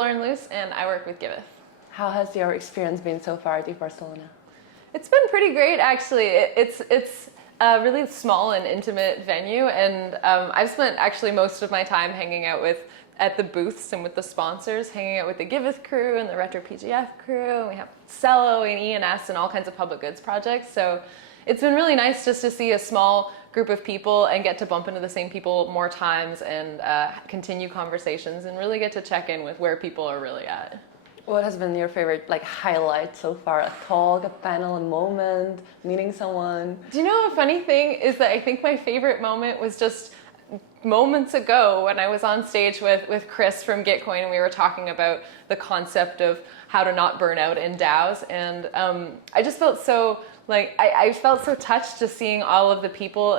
Lauren Luce, and I work with Giveth. How has your experience been so far at Eth Barcelona? It's been pretty great, actually. It's a really small and intimate venue, and I've spent actually most of my time hanging out at the booths and with the sponsors, hanging out with the Giveth crew and the Retro PGF crew, and we have Cello and ENS and all kinds of public goods projects. So it's been really nice just to see a small group of people and get to bump into the same people more times and continue conversations and really get to check in with where people are really at. What has been your favorite highlight so far? A talk, a panel, a moment, meeting someone? Do you know a funny thing is that I think my favorite moment was just moments ago when I was on stage with Chris from Gitcoin, and we were talking about the concept of how to not burn out in DAOs, and I just felt so I felt so touched just seeing all of the people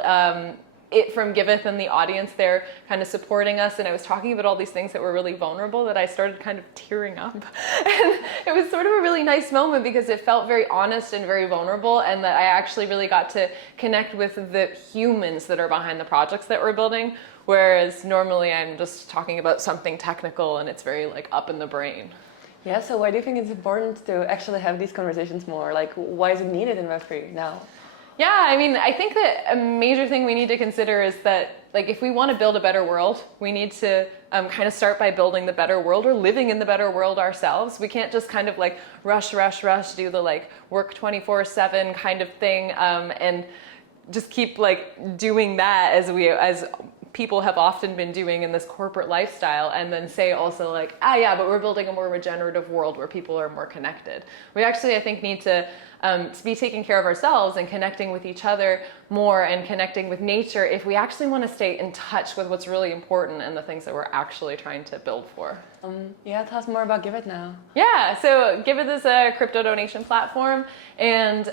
from Giveth and the audience there kind of supporting us, and I was talking about all these things that were really vulnerable that I started kind of tearing up. And it was sort of a really nice moment because it felt very honest and very vulnerable, and that I actually really got to connect with the humans that are behind the projects that we're building, whereas normally I'm just talking about something technical and it's very up in the brain. Yeah, so why do you think it's important to actually have these conversations more? Why is it needed in Web3 now? Yeah, I mean, I think that a major thing we need to consider is that, if we want to build a better world, we need to kind of start by building the better world or living in the better world ourselves. We can't just kind of rush, do the work 24/7 kind of thing, and just keep doing that as people have often been doing in this corporate lifestyle, and then say also yeah, but we're building a more regenerative world where people are more connected. We actually, I think, need to be taking care of ourselves and connecting with each other more and connecting with nature if we actually want to stay in touch with what's really important and the things that we're actually trying to build for. Yeah, tell us more about Giveth now. Yeah, so Giveth is a crypto donation platform, and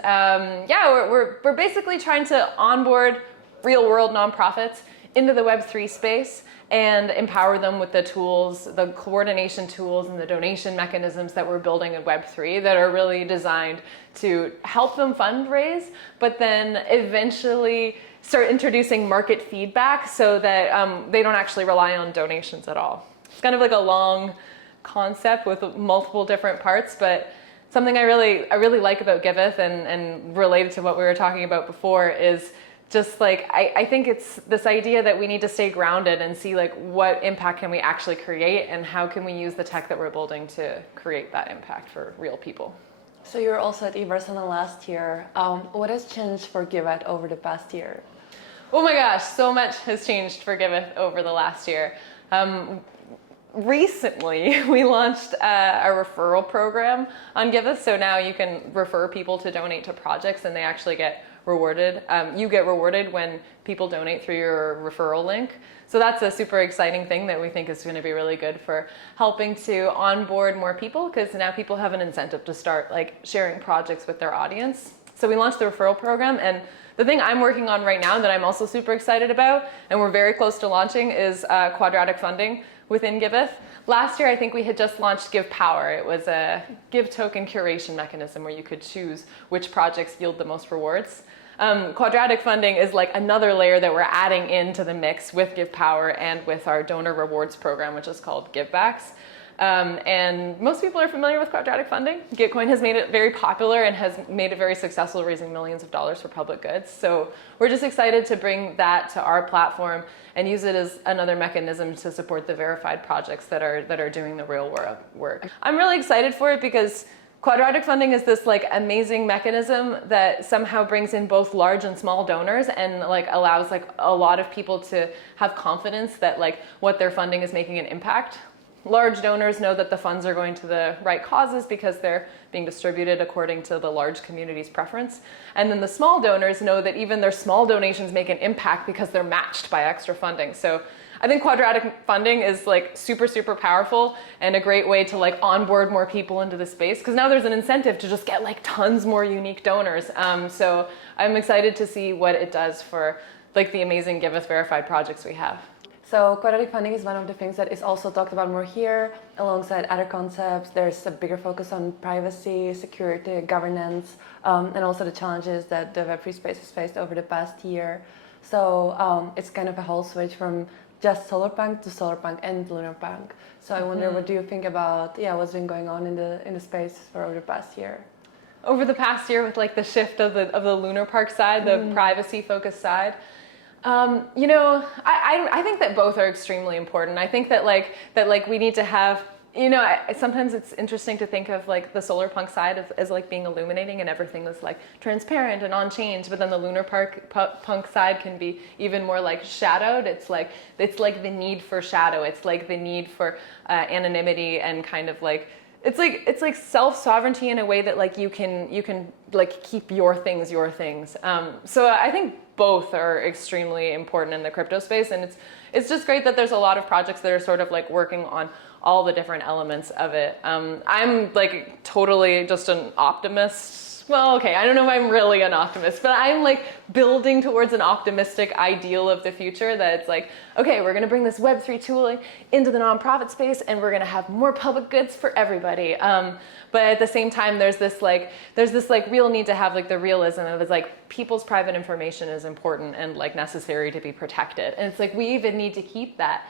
we're basically trying to onboard real world nonprofits into the Web3 space and empower them with the tools, the coordination tools and the donation mechanisms that we're building in Web3 that are really designed to help them fundraise, but then eventually start introducing market feedback so that they don't actually rely on donations at all. It's kind of a long concept with multiple different parts, but something I really like about Giveth and related to what we were talking about before is just I think it's this idea that we need to stay grounded and see what impact can we actually create and how can we use the tech that we're building to create that impact for real people. So you were also at Eth Barcelona last year. What has changed for Giveth over the past year? Oh my gosh, so much has changed for Giveth over the last year. Recently, we launched a referral program on Giveth, so now you can refer people to donate to projects and they actually get rewarded. You get rewarded when people donate through your referral link. So that's a super exciting thing that we think is going to be really good for helping to onboard more people, because now people have an incentive to start sharing projects with their audience. So we launched the referral program, and the thing I'm working on right now that I'm also super excited about, and we're very close to launching, is quadratic funding within Giveth. Last year, I think we had just launched Give Power. It was a Give token curation mechanism where you could choose which projects yield the most rewards. Quadratic funding is another layer that we're adding into the mix with Give Power and with our donor rewards program, which is called Givebacks. And most people are familiar with quadratic funding. Gitcoin has made it very popular and has made it very successful, raising millions of dollars for public goods. So we're just excited to bring that to our platform and use it as another mechanism to support the verified projects that are doing the real work. I'm really excited for it because quadratic funding is this amazing mechanism that somehow brings in both large and small donors and allows a lot of people to have confidence that what they're funding is making an impact. Large donors know that the funds are going to the right causes because they're being distributed according to the large community's preference. And then the small donors know that even their small donations make an impact because they're matched by extra funding. So I think quadratic funding is super, super powerful and a great way to onboard more people into the space, because now there's an incentive to just get tons more unique donors. So I'm excited to see what it does for the amazing Giveth verified projects we have. So quadratic funding is one of the things that is also talked about more here, alongside other concepts. There's a bigger focus on privacy, security, governance, and also the challenges that the Web3 space has faced over the past year. So it's kind of a whole switch from just Solarpunk to Solarpunk and Lunarpunk. So I wonder, what do you think about what's been going on in the space for over the past year? Over the past year, with like the shift of the Lunar Park side, the privacy focused side, I think that both are extremely important. I think that we need to have, sometimes it's interesting to think of like the solar punk side as like being illuminating and everything is like transparent and on change, but then the lunar punk side can be even more like shadowed. It's like the need for shadow. It's like the need for anonymity and kind of like, it's like self-sovereignty in a way that like you can like keep your things. So I think both are extremely important in the crypto space, and it's just great that there's a lot of projects that are sort of like working on all the different elements of it. I'm like totally just an optimist. Well, okay, I don't know if I'm really an optimist, but I'm like building towards an optimistic ideal of the future that it's like, okay, we're gonna bring this Web3 tooling into the nonprofit space and we're gonna have more public goods for everybody. But at the same time, there's this real need to have like the realism of it's like people's private information is important and like necessary to be protected. And it's like we even need to keep that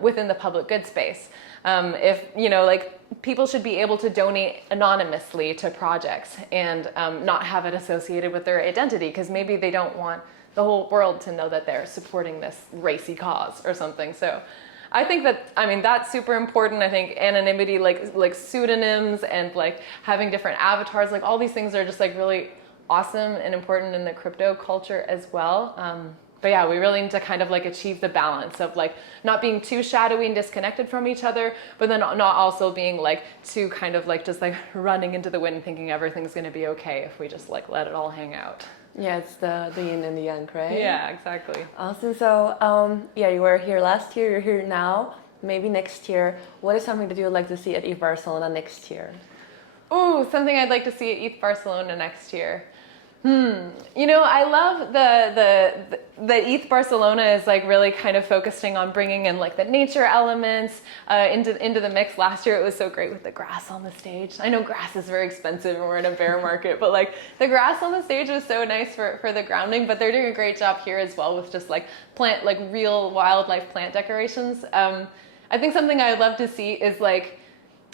within the public good space. If, like people should be able to donate anonymously to projects and not have it associated with their identity, because maybe they don't want the whole world to know that they're supporting this racy cause or something. So I think that's super important. I think anonymity, like pseudonyms and like having different avatars, like all these things are just like really awesome and important in the crypto culture as well. But yeah, we really need to kind of like achieve the balance of like not being too shadowy and disconnected from each other, but then not also being like too kind of like just like running into the wind thinking everything's going to be okay if we just like let it all hang out. Yeah, it's the yin and the yang, right? Yeah, exactly. Awesome. So you were here last year, you're here now. Maybe next year. What is something that you would like to see at Eth Barcelona next year? Ooh, something I'd like to see at Eth Barcelona next year. I love the Eth Barcelona is like really kind of focusing on bringing in like the nature elements into the mix. Last year it was so great with the grass on the stage. I know grass is very expensive and we're in a bear market, but like the grass on the stage was so nice for the grounding. But they're doing a great job here as well with just like real wildlife plant decorations. I think something I'd love to see is like,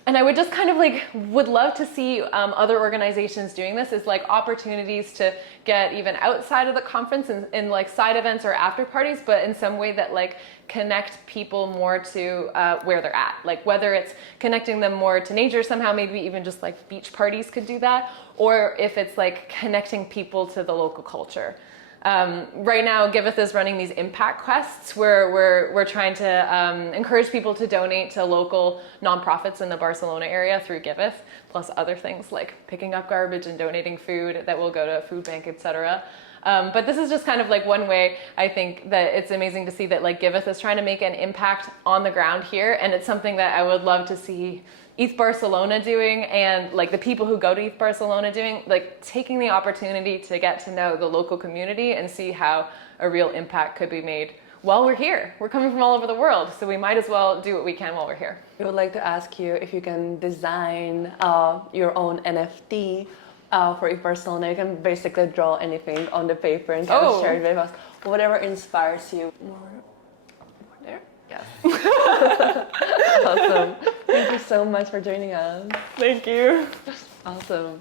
and I would just kind of like would love to see other organizations doing this, is like opportunities to get even outside of the conference in like side events or after parties, but in some way that like connect people more to where they're at. Like whether it's connecting them more to nature somehow, maybe even just like beach parties could do that, or if it's like connecting people to the local culture. Right now, Giveth is running these impact quests where we're trying to encourage people to donate to local nonprofits in the Barcelona area through Giveth, plus other things like picking up garbage and donating food that will go to a food bank, etc. But this is just kind of like one way I think that it's amazing to see that like Giveth is trying to make an impact on the ground here, and it's something that I would love to see Eth Barcelona doing, and like the people who go to Eth Barcelona doing, like taking the opportunity to get to know the local community and see how a real impact could be made while we're here. We're coming from all over the world, so we might as well do what we can while we're here. I would like to ask you if you can design your own NFT for Eth Barcelona. You can basically draw anything on the paper and kind of share it with us. Whatever inspires you. More there? Yes. Awesome. Thank you so much for joining us. Thank you. Awesome.